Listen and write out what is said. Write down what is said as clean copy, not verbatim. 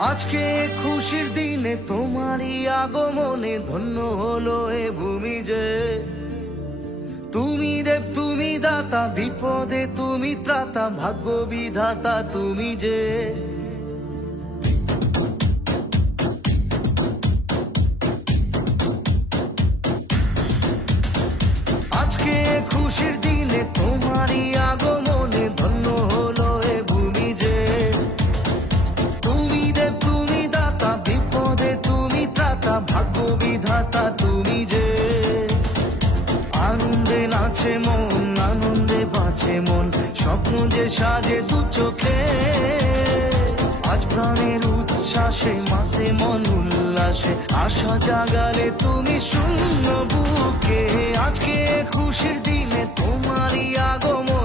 আজকে খুশির দিনে তোমারই আগমনে ধন্য হলো এ ভূমি যে। তুমি দেব তুমি দাতা, বিপদে তুমি ত্রাতা, ভাগ্য বিধাতা তুমি যে। আজকে খুশির দিনে তোমারই আগমনে ধন্য হলো এ ভূমি যে। তুমি দেব তুমি দাতা, বিপদে তুমি ত্রাতা, ভাগ্য বিধাতা তুমি যে। আনন্দে নাচে মন, আনন্দে বাঁচে মন, স্বপ্ন যে সাজে দু চোখে। আজ প্রাণের উচ্ছ্বাসে মাতে মন উল্লাসে, আশা জাগালে তুমি শূন্য বুকে। আজকে খুশির দিনে তোমারই আগমন